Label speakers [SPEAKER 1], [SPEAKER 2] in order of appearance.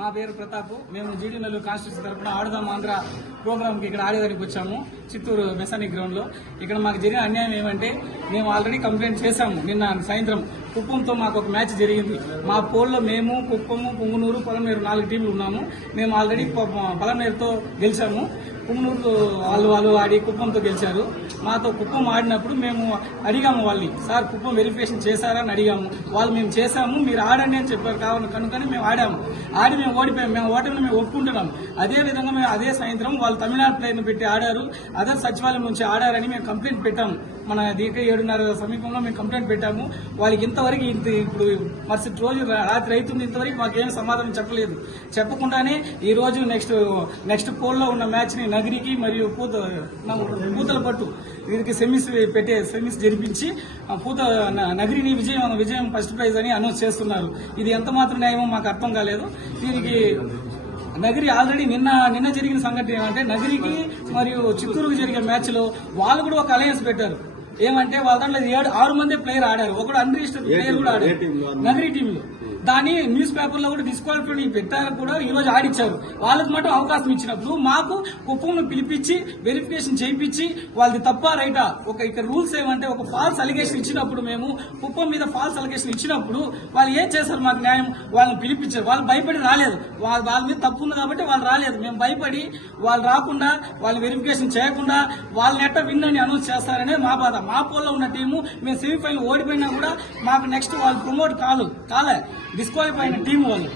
[SPEAKER 1] నా పేరు ప్రతాప్. మేము జీడీ నెల్లూరు కాన్స్టిట్యూన్సీ తరపున ఆడుదాం ఆంధ్ర ప్రోగ్రామ్కి ఇక్కడ ఆడేదానికి వచ్చాము చిత్తూరు మెసానిక్ గ్రౌండ్లో. ఇక్కడ మాకు జరిగిన అన్యాయం ఏమంటే మేము ఆల్రెడీ కంప్లైంట్ చేశాము నిన్న సాయంత్రం. కుప్పంతో మాకు ఒక మ్యాచ్ జరిగింది. మా పోల్లో మేము కుప్పము పుంగునూరు పొలమేరు నాలుగు టీంలు ఉన్నాము. మేము ఆల్రెడీ పొలమేరుతో గెలిచాము. పుంగునూరు వాళ్ళు వాళ్ళు ఆడి కుప్పంతో గెలిచారు. మాతో కుప్పం ఆడినప్పుడు మేము అడిగాము వాళ్ళని సార్ కుప్పం వెరిఫికేషన్ చేశారా? అని అడిగాము. వాళ్ళు మేము చేశాము మీరు ఆడండి అని చెప్పారు. కావాలి కనుకని మేము ఆడాము. ఆడి మేము ఓడిపోయాము మేము ఓటమిని మేము ఒప్పుకుంటున్నాం. అదే విధంగా మేము అదే సాయంత్రం వాళ్ళు తమిళనాడు ప్లేయర్ని పెట్టి ఆడారు. అదే సచివాలయం నుంచి ఆడారని మేము కంప్లైంట్ పెట్టాము. మన దీనికి ఏడున్నర సమీపంలో మేము కంప్లైంట్ పెట్టాము. వాళ్ళకి ఇంతవరకు ఇంత ఇప్పుడు మరుసటి రోజు రాత్రి అవుతుంది ఇంతవరకు మాకేం సమాధానం చెప్పలేదు. చెప్పకుండానే ఈ రోజు నెక్స్ట్ నెక్స్ట్ పోల్లో ఉన్న మ్యాచ్ని నగిరికి మరియు పూత పూతల పట్టు వీరికి సెమీస్ పెట్టే సెమీస్ జరిపించి పూత నగరిని విజయం విజయం ఫస్ట్ ప్రైజ్ అని అనౌన్స్ చేస్తున్నారు. ఇది ఎంత మాత్రం న్యాయమో మాకు అర్థం కాలేదు. దీనికి నగరి ఆల్రెడీ నిన్న నిన్న జరిగిన సంఘటన ఏమంటే నగరికి మరియు చిత్తూరుకు జరిగే మ్యాచ్లో వాళ్ళు కూడా ఒక అలయన్స్ పెట్టారు. ఏమంటే వాళ్ళ దాంట్లో ఏడు ఆరు మంది ప్లేయర్ ఆడారు. ఒకడు అన్రిజిస్టర్డ్ ప్లేయర్ కూడా ఆడారు? నగరి టీంలో దాని న్యూస్ పేపర్లో కూడా డిస్క్వాలిఫై పెట్టారు కూడా ఈ రోజు ఆడిచ్చారు. వాళ్ళకి మాత్రం అవకాశం ఇచ్చినప్పుడు మాకు కుప్పంను పిలిపించి వెరిఫికేషన్ చేయించి వాళ్ళది తప్ప రైటా? ఒక ఇక్కడ రూల్స్ ఏమంటే ఒక ఫాల్స్ అలిగేషన్ ఇచ్చినప్పుడు మేము కుప్పం మీద ఫాల్స్ అలిగేషన్ ఇచ్చినప్పుడు వాళ్ళు ఏం చేశారు మాకు న్యాయం? వాళ్ళని పిలిపించారు. వాళ్ళు భయపడి రాలేదు. వాళ్ళ వాళ్ళ మీద తప్పు ఉంది కాబట్టి వాళ్ళు రాలేదు. మేము భయపడి వాళ్ళు రాకుండా వాళ్ళు వెరిఫికేషన్ చేయకుండా వాళ్ళని ఎట్ట విన్ అని అనౌన్స్ చేస్తారనే మా బాధ. మా పోల్లో ఉన్న టీము మేము సెమీఫైనల్ ఓడిపోయినా కూడా మాకు నెక్స్ట్ వాళ్ళు ప్రమోట్ కాదు కాలే. డిస్క్వాలిఫై అయిన టీం వాళ్ళు.